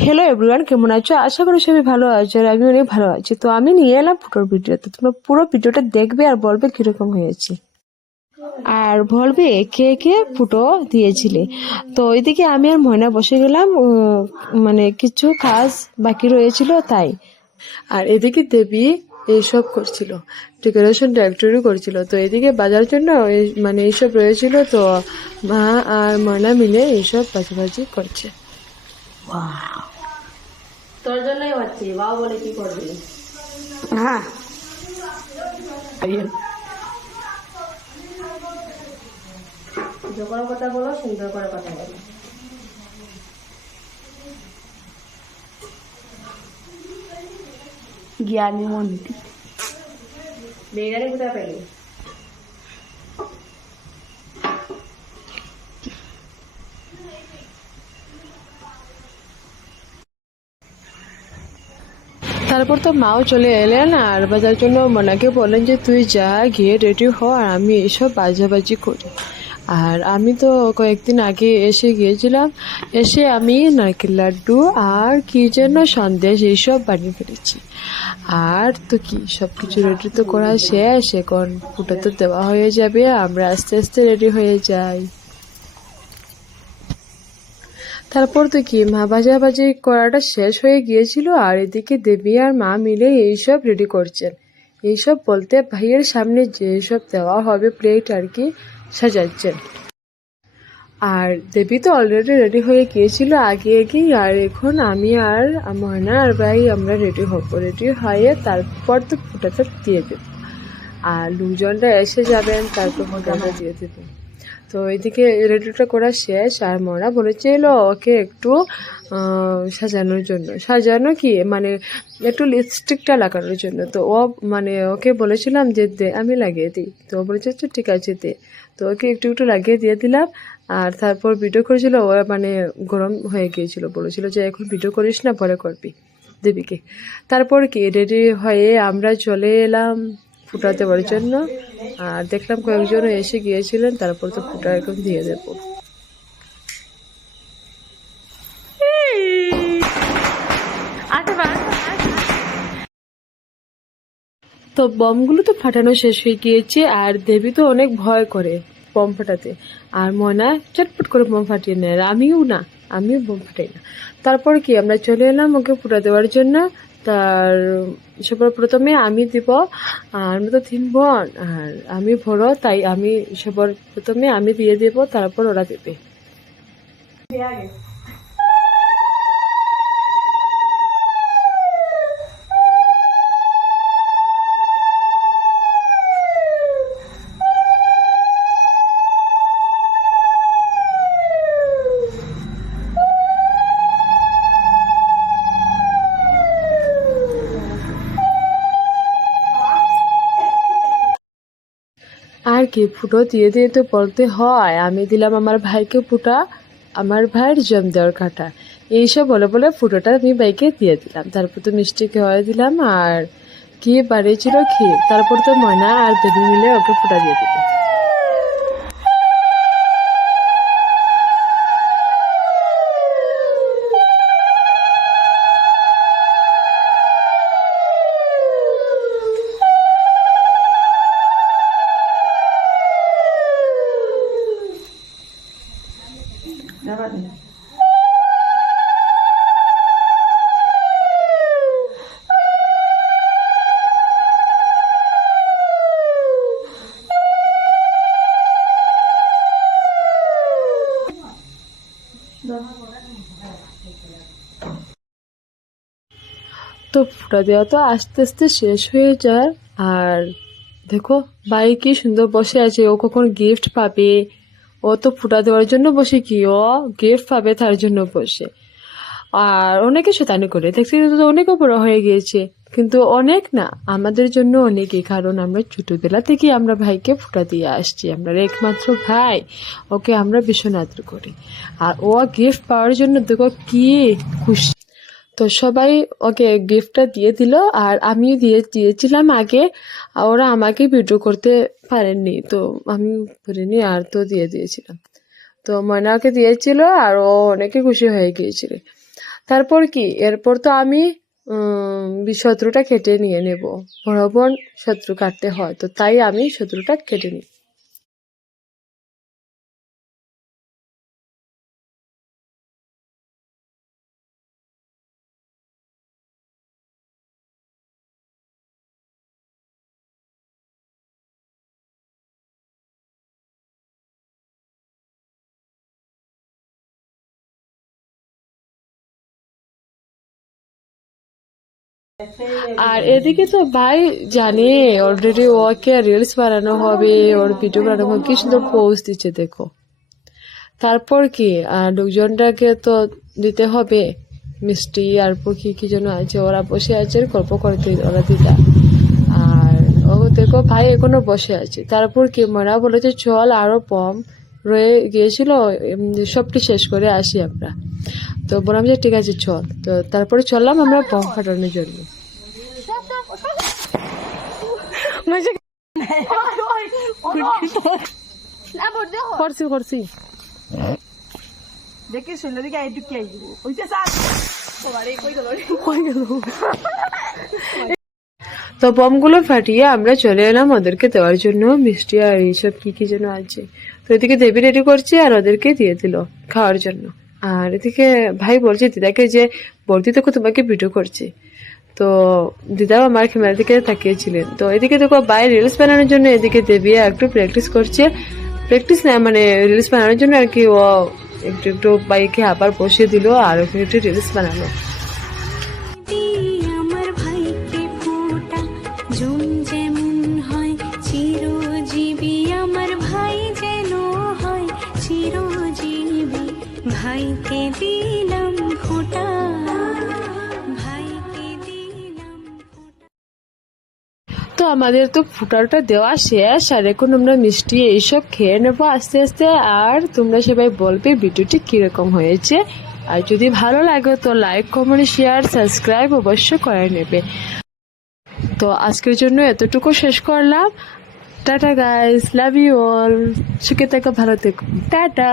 Hello everyone কেমন আছো? আশা করি সবাই ভালো আছো আর আমি অনেক ভালো আছি। তো আমি নিয়ে এলাম ফুটোর ভিডিও তো। তোমরা পুরো ভিডিওটা দেখবে আর বলবে কীরকম হয়েছে। আর বলবে কে কে ফুটো দিয়েছিলে। তো ওইদিকে আমি আর ময়না বসে গেলাম মানে কিছু কাজ বাকি রয়েছিল তাই। আর এদিকে দেবী এইসব করছিল ডেকোরেশন ডাইরেক্টরি করছিল। তো এদিকে বাজার জন্য এই- মানে এইসব রয়েছিল। তো মা আর ময়না মিলে এইসব বাজাবাজি করছে। তোর জন্যই হচ্ছে বাবা বলে কি করবি? হ্যাঁ। যখন কথা বলো সুন্দর করে কথা বলো। জ্ঞানী মন্দির বিরিয়ানি কোথায় পেলি? তারপর তো মাও চলে এলেন আর বাজার জন্য মনাকে বললেন যে, তুই যা, গিয়ে রেডি হ আর আমি এইসব বাজাবাজি করি। আর আমি তো কয়েকদিন আগে এসে গিয়েছিলাম, এসে আমি নারকেল লাড্ডু আর কি যেন সন্দেশ এইসব বানিয়ে ফেলেছি। আর তো কি সব কিছু রেডি তো করা শেষ, এখন ফুটা তো দেওয়া হয়ে যাবে, আমরা আস্তে আস্তে রেডি হয়ে যাই। তারপর তো কি মা ভাজাভাজি করাটা শেষ হয়ে গিয়েছিল আর এদিকে দেবী আর মা মিলে এইসব রেডি করছেন। এইসব বলতে ভাইয়ের সামনে যেসব দেওয়া হবে প্লেট আর কি সাজাচ্ছেন। আর দেবী তো অলরেডি রেডি হয়ে গিয়েছিল আগে আগেই আর এখন আমি আর ময়না আর ভাই আমরা রেডি হব। রেডি হয়ে তারপর তো ফুটাটা দিয়ে দেব। আর লোকজনরা এসে যাবেন তারপর ফুটাটা দিয়ে দেবো। তো এদিকে রেডিওটা করা শেষ আর মরা বলেছিল ওকে একটু সাজানোর জন্য। সাজানো কি? মানে একটু লিপস্টিকটা লাগানোর জন্য। তো ও মানে ওকে বলেছিলাম যে দে, আমি লাগিয়ে দিই। তো ও বলেছে আচ্ছা ঠিক আছে, দে। তো ওকে একটু একটু লাগিয়ে দিয়ে দিলাম। আর তারপর ভিডিও করেছিল, ও মানে গরম হয়ে গিয়েছিল। বলেছিল যে, এখন ভিডিও করিস না, পরে করবি দেবীকে। তারপর কি রেডি হয়ে আমরা চলে এলাম। ফুটা দেওয়ার জন্য। আর দেখলাম কয়েকজন এসে গিয়েছিলেন, তারপর তো ফুটা এখন দিয়ে দেব। তো বমগুলো তো ফাটানো শেষ হয়ে গিয়েছে, আর দেবী তো অনেক ভয় করে বম ফাটাতে। আর ময়না চটপট করে বম ফাটিয়ে নেয় আমিও না, আমিও বম ফাটাই না। তারপর কি, আমরা চলে এলাম ওকে ফুটা দেওয়ার জন্য। তার সবার প্রথমে আমি দিব, আর আমরা তো তিন বোন, আর আমি বড়, তাই আমি সবার প্রথমে আমি দিয়ে দেব, তারপর ওরা দেবে। আর কি ফুটো দিয়ে দিয়ে তো বলতে হয়? আমি দিলাম আমার ভাইকে ফুটা, আমার ভাইয়ের জম দেওয়ার কাটা। এইসব বলে বলে ফুটোটা আমি ভাইকে দিয়ে দিলাম। তারপর তো মিষ্টি খাওয়াই দিলাম আর কি বাড়িয়েছিল খেয়ে তারপর তো ময়না আর দেবী মিলে ওকে ফুটা দিয়ে দিবে তো ফুটা দেওয়া তো আস্তে আস্তে শেষ হয়ে যায়। আর দেখো ভাই কি সুন্দর বসে আছে, ও কখন গিফট পাবে? ও তো ফুটা দেওয়ার জন্য বসে কি? ও গিফট পাবে তার জন্য বসে। আর অনেকে শতানি করে। দেখছি তো অনেকও বড় হয়ে গিয়েছে। কিন্তু অনেক না, আমাদের জন্য অনেকই, কারণ আমরা ছোটবেলা থেকে আমরা ভাইকে ফুটা দিয়ে আসছি। আমরা একমাত্র ভাই, ওকে আমরা ভীষণ আদর করি। আর ও গিফট পাওয়ার জন্য দেখো কি খুশি। তো সবাই ওকে গিফটটা দিয়ে দিল, আর আমিও দিয়ে, দিয়েছিলাম আগে ওরা আমাকে ভিডিও করতে পারেননি। তো আমি করিনি আর তো দিয়ে দিয়েছিলাম। তো ময়না ওকে দিয়েছিল, আর ও অনেকে খুশি হয়ে গিয়েছিল। তারপর কি? এরপর তো আমি শত্রুটা কেটে নিয়ে নেব। বরাবর শত্রু কাটতে হয় তো তাই আমি শত্রুটা কেটে নিই। আর এদিকে তো ভাই জানে অলরেডি ওকে রিলস বানানো হবে, ওর ভিডিও বানানো হবে, কি সুন্দর পোস্ট দিচ্ছে, দেখো। তারপর কি আর লোকজনটাকে তো দিতে হবে, মিষ্টি আর কি কি যেন আছে, ওরা বসে আছে, গল্প করতে, ওরা দিদা। আর ও দেখো, ভাই এখনও বসে আছে। তারপর কি মরা বলেছে, চল আরও পম রয়ে গিয়েছিল সবটি শেষ করে আসি আমরা। তো বললাম যে ঠিক আছে চল। তো তারপরে চললাম আমরা পম ফাটানোর জন্য। করছি করছি। দেখি শুনলে দিকে কে আইব ওইটা স্যার। তো বমগুলো ফাটিয়ে আমরা চলে এলাম ওদেরকে দেওয়ার জন্য। মিষ্টি আর এইসব কি কি যেন আছে। তো এদিকে দেবী রেডি করছে আর ওদেরকে দিয়ে দিল খাওয়ার জন্য। আর এদিকে ভাই বলছে, দিদাকে যে বর্দি দেখো তোমাকে ভিডিও করছে। তো দিদাও আমার ক্যামেরা দিকে তাকিয়েছিলেন। তো এদিকে দেখো ভাই রিলস বানানোর জন্য এদিকে দেবী একটু প্র্যাকটিস করছে। প্র্যাকটিস না মানে রিলস বানানোর জন্য আর কি ও একটু একটু বাইকে আবার বসিয়ে দিল আর ওখানে একটু রিলস বানালো। তো আমাদের তো ফুটারটা দেওয়া শেষ, আর এখন আমরা মিষ্টি এইসব খেয়ে নেব আস্তে আস্তে। আর তোমরা সবাই বলবে ভিডিওটি কীরকম হয়েছে। আর যদি ভালো লাগে তো লাইক, কমেন্ট, শেয়ার, সাবস্ক্রাইব অবশ্যই করে নেবে। তো আজকের জন্য এতটুকু শেষ করলাম। Tata guys love you all সুখে থেকো, ভালো থেকো। টাটা।